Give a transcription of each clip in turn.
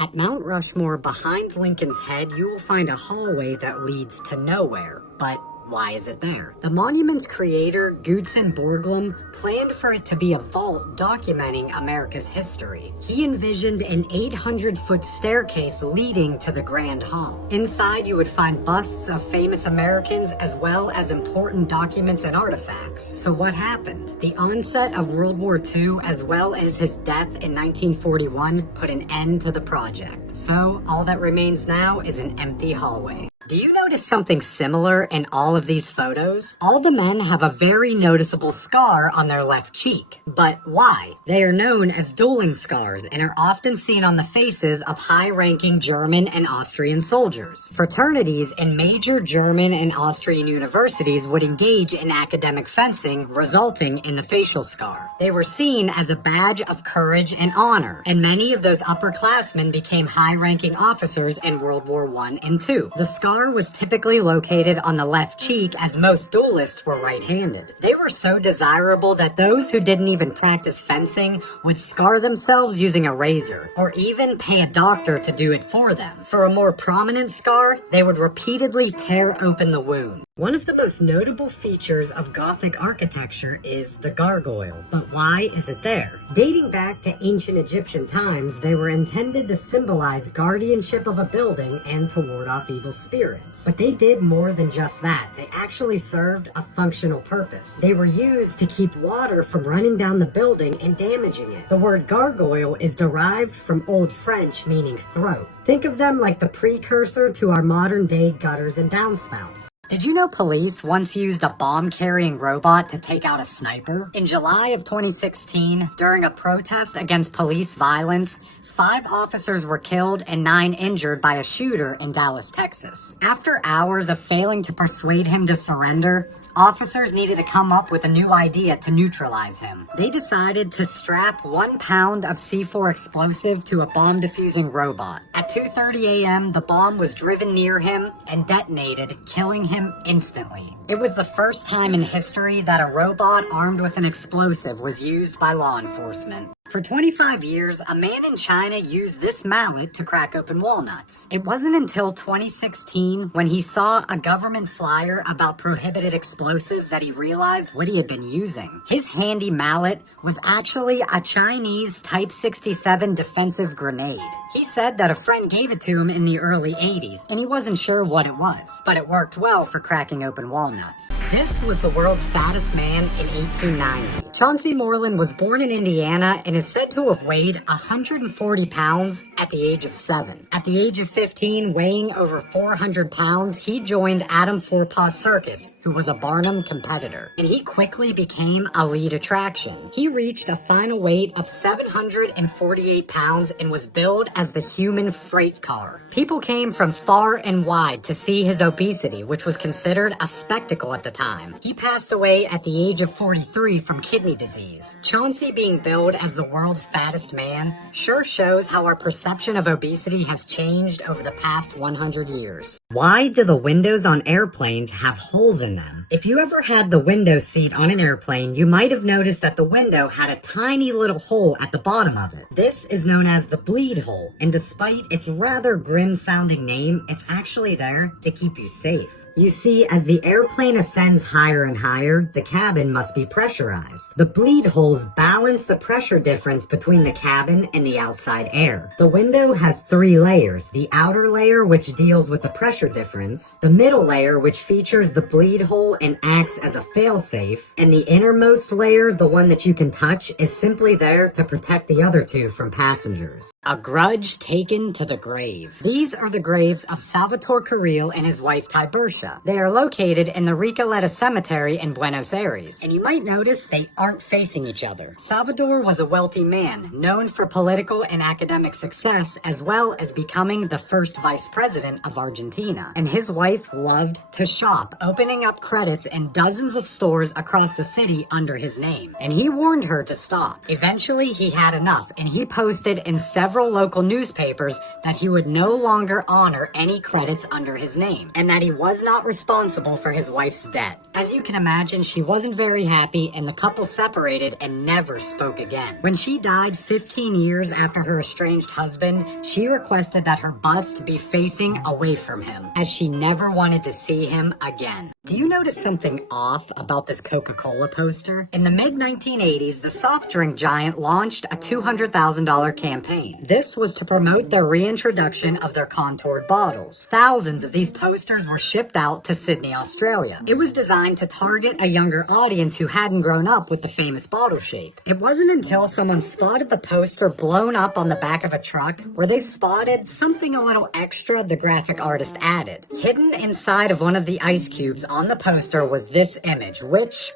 At Mount Rushmore, behind Lincoln's head, you will find a hallway that leads to nowhere. But why is it there? The monument's creator, Gutzon Borglum, planned for it to be a vault documenting America's history. He envisioned an 800-foot staircase leading to the Grand Hall. Inside, you would find busts of famous Americans as well as important documents and artifacts. So what happened? The onset of World War II as well as his death in 1941 put an end to the project. So all that remains now is an empty hallway. Do you notice something similar in all of these photos? All the men have a very noticeable scar on their left cheek. But why? They are known as dueling scars and are often seen on the faces of high-ranking German and Austrian soldiers. Fraternities in major German and Austrian universities would engage in academic fencing, resulting in the facial scar. They were seen as a badge of courage and honor, and many of those upperclassmen became high-ranking officers in World War I and II. The scar was typically located on the left cheek as most duelists were right-handed. They were so desirable that those who didn't even practice fencing would scar themselves using a razor, or even pay a doctor to do it for them. For a more prominent scar, they would repeatedly tear open the wound. One of the most notable features of Gothic architecture is the gargoyle. But why is it there? Dating back to ancient Egyptian times, they were intended to symbolize guardianship of a building and to ward off evil spirits. But they did more than just that. They actually served a functional purpose. They were used to keep water from running down the building and damaging it. The word gargoyle is derived from Old French meaning throat. Think of them like the precursor to our modern-day gutters and downspouts. Did you know police once used a bomb-carrying robot to take out a sniper? In July of 2016, during a protest against police violence, 5 officers were killed and 9 injured by a shooter in Dallas, Texas. After hours of failing to persuade him to surrender, officers needed to come up with a new idea to neutralize him. They decided to strap 1 pound of C4 explosive to a bomb-diffusing robot. At 2:30 a.m., the bomb was driven near him and detonated, killing him instantly. It was the first time in history that a robot armed with an explosive was used by law enforcement. For 25 years, a man in China used this mallet to crack open walnuts. It wasn't until 2016 when he saw a government flyer about prohibited explosives that he realized what he had been using. His handy mallet was actually a Chinese Type 67 defensive grenade. He said that a friend gave it to him in the early 80s, and he wasn't sure what it was, but it worked well for cracking open walnuts. This was the world's fattest man in 1890. Chauncey Moreland was born in Indiana and is said to have weighed 140 pounds at the age of 7. At the age of 15, weighing over 400 pounds, he joined Adam Forepaw's circus, who was a Barnum competitor, and he quickly became a lead attraction. He reached a final weight of 748 pounds and was billed as the human freight car. People came from far and wide to see his obesity, which was considered a spectacle at the time. He passed away at the age of 43 from kidney disease. Chauncey being billed as the world's fattest man sure shows how our perception of obesity has changed over the past 100 years. Why do the windows on airplanes have holes in them? If you ever had the window seat on an airplane, you might have noticed that the window had a tiny little hole at the bottom of it. This is known as the bleed hole, and despite its rather grim-sounding name, it's actually there to keep you safe. You see, as the airplane ascends higher and higher, the cabin must be pressurized. The bleed holes balance the pressure difference between the cabin and the outside air. The window has 3 layers. The outer layer, which deals with the pressure difference, the middle layer, which features the bleed hole and acts as a failsafe, and the innermost layer, the one that you can touch, is simply there to protect the other 2 from passengers. A grudge taken to the grave. These are the graves of Salvatore Carril and his wife Tiburcia. They are located in the Recoleta Cemetery in Buenos Aires, and you might notice they aren't facing each other. Salvador was a wealthy man, known for political and academic success, as well as becoming the first vice president of Argentina. And his wife loved to shop, opening up credits in dozens of stores across the city under his name. And he warned her to stop. Eventually, he had enough, and he posted in several local newspapers that he would no longer honor any credits under his name, and that he was not not responsible for his wife's debt. As you can imagine, she wasn't very happy, and the couple separated and never spoke again. When she died 15 years after her estranged husband, she requested that her bust be facing away from him, as she never wanted to see him again. Do you notice something off about this Coca-Cola poster? In the mid-1980s, the soft drink giant launched a $200,000 campaign. This was to promote the reintroduction of their contoured bottles. Thousands of these posters were shipped out to Sydney, Australia. It was designed to target a younger audience who hadn't grown up with the famous bottle shape. It wasn't until someone spotted the poster blown up on the back of a truck where they spotted something a little extra the graphic artist added. Hidden inside of one of the ice cubes on the poster was this image, which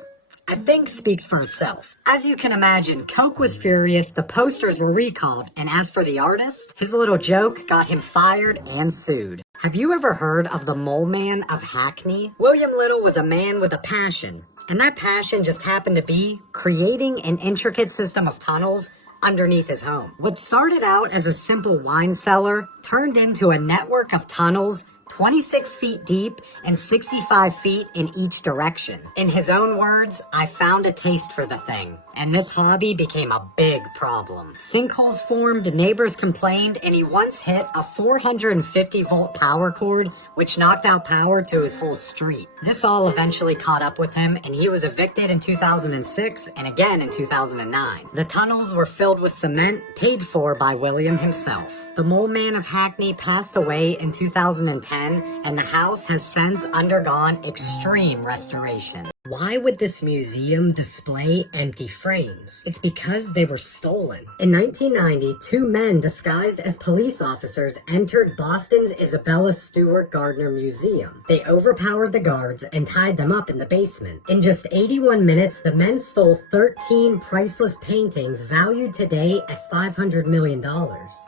I think speaks for itself. As you can imagine, Coke was furious, the posters were recalled, and as for the artist, his little joke got him fired and sued. Have you ever heard of the Mole Man of Hackney? William Little was a man with a passion, and that passion just happened to be creating an intricate system of tunnels underneath his home. What started out as a simple wine cellar turned into a network of tunnels 26 feet deep and 65 feet in each direction. In his own words, I found a taste for the thing, and this hobby became a big problem. Sinkholes formed, neighbors complained, and he once hit a 450-volt power cord, which knocked out power to his whole street. This all eventually caught up with him, and he was evicted in 2006 and again in 2009. The tunnels were filled with cement, paid for by William himself. The Mole Man of Hackney passed away in 2010, and the house has since undergone extreme restoration. Why would this museum display empty frames? It's because they were stolen. In 1990, two men disguised as police officers entered Boston's Isabella Stewart Gardner Museum. They overpowered the guards and tied them up in the basement. In just 81 minutes, the men stole 13 priceless paintings valued today at $500 million.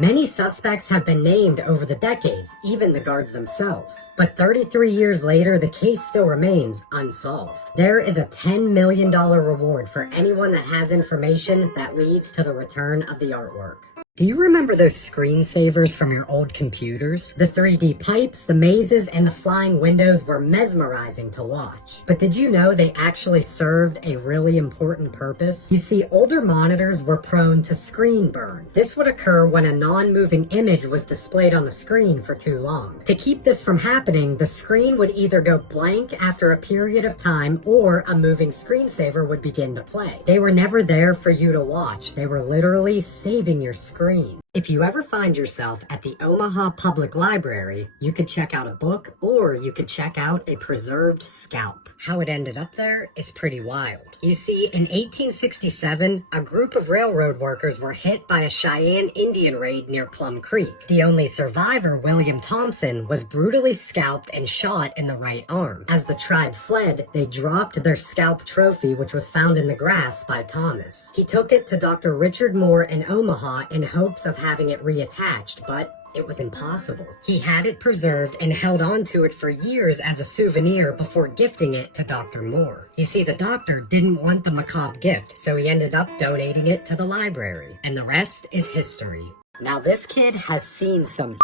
Many suspects have been named over the decades, even the guards themselves. But 33 years later, the case still remains unsolved. There is a $10 million reward for anyone that has information that leads to the return of the artwork. Do you remember those screensavers from your old computers? The 3D pipes, the mazes, and the flying windows were mesmerizing to watch. But did you know they actually served a really important purpose? You see, older monitors were prone to screen burn. This would occur when a non-moving image was displayed on the screen for too long. To keep this from happening, the screen would either go blank after a period of time or a moving screensaver would begin to play. They were never there for you to watch. They were literally saving your screen. If you ever find yourself at the Omaha Public Library, you could check out a book or you could check out a preserved scalp. How it ended up there is pretty wild. You see, in 1867, a group of railroad workers were hit by a Cheyenne Indian raid near Plum Creek. The only survivor, William Thompson, was brutally scalped and shot in the right arm. As the tribe fled, they dropped their scalp trophy, which was found in the grass by Thomas. He took it to Dr. Richard Moore in Omaha in hopes of having it reattached, but it was impossible. He had it preserved and held on to it for years as a souvenir before gifting it to Dr. Moore. You see, the doctor didn't want the macabre gift, so he ended up donating it to the library. And the rest is history. Now this kid has seen some.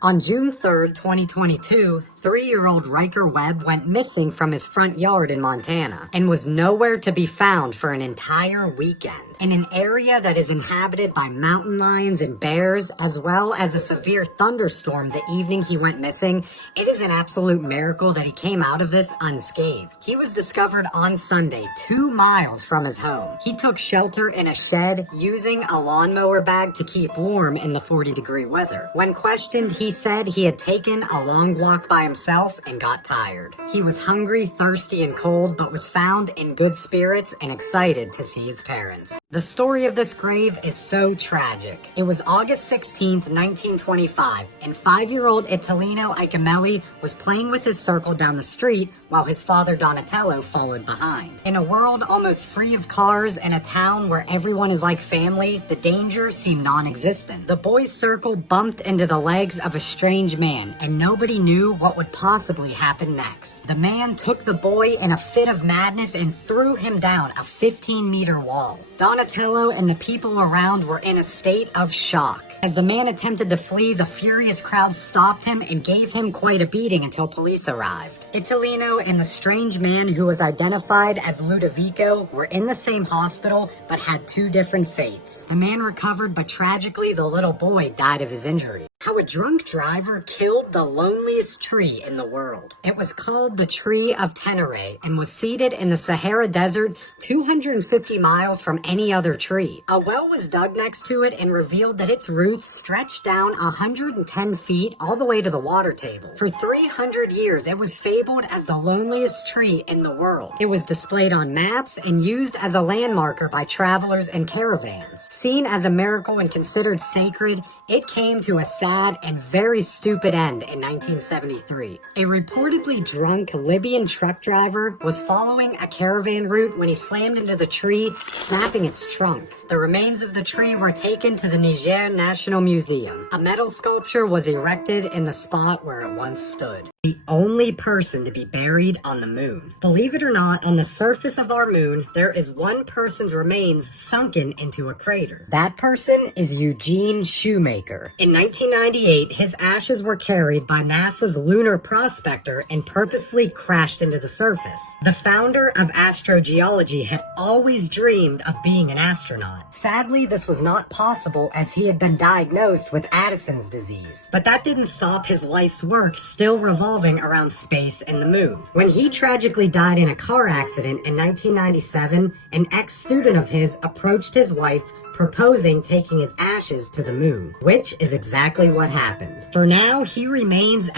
On June 3rd, 2022, 3-year-old Riker Webb went missing from his front yard in Montana and was nowhere to be found for an entire weekend. In an area that is inhabited by mountain lions and bears, as well as a severe thunderstorm the evening he went missing, it is an absolute miracle that he came out of this unscathed. He was discovered on Sunday, 2 miles from his home. He took shelter in a shed using a lawnmower bag to keep warm in the 40-degree weather. When questioned, he said he had taken a long walk by himself and got tired. He was hungry, thirsty, and cold, but was found in good spirits and excited to see his parents. The story of this grave is so tragic. It was August 16th, 1925, and 5-year-old Italino Icamelli was playing with his circle down the street while his father Donatello followed behind. In a world almost free of cars and a town where everyone is like family, the danger seemed non-existent. The boys' circle bumped into the legs of a strange man, and nobody knew what would possibly happen next. The man took the boy in a fit of madness and threw him down a 15-meter wall. Donatello Donatello and the people around were in a state of shock. As the man attempted to flee, the furious crowd stopped him and gave him quite a beating until police arrived. Italino and the strange man who was identified as Ludovico were in the same hospital but had two different fates. The man recovered, but tragically the little boy died of his injury. How a drunk driver killed the loneliest tree in the world. It was called the Tree of Tenere and was seated in the Sahara Desert 250 miles from any other tree. A well was dug next to it and revealed that its roots stretched down 110 feet all the way to the water table. For 300 years, it was fabled as the loneliest tree in the world. It was displayed on maps and used as a landmarker by travelers and caravans. Seen as a miracle and considered sacred, it came to a sad and very stupid end in 1973. A reportedly drunk Libyan truck driver was following a caravan route when he slammed into the tree, snapping its trunk. The remains of the tree were taken to the Niger National Museum. A metal sculpture was erected in the spot where it once stood. The only person to be buried on the moon. Believe it or not, on the surface of our moon, there is one person's remains sunken into a crater. That person is Eugene Shoemaker. In 1998, his ashes were carried by NASA's lunar prospector and purposefully crashed into the surface. The founder of astrogeology had always dreamed of being an astronaut. Sadly, this was not possible as he had been diagnosed with Addison's disease. But that didn't stop his life's work still revolving around space and the moon. When he tragically died in a car accident in 1997, an ex-student of his approached his wife proposing taking his ashes to the moon, which is exactly what happened. For now, he remains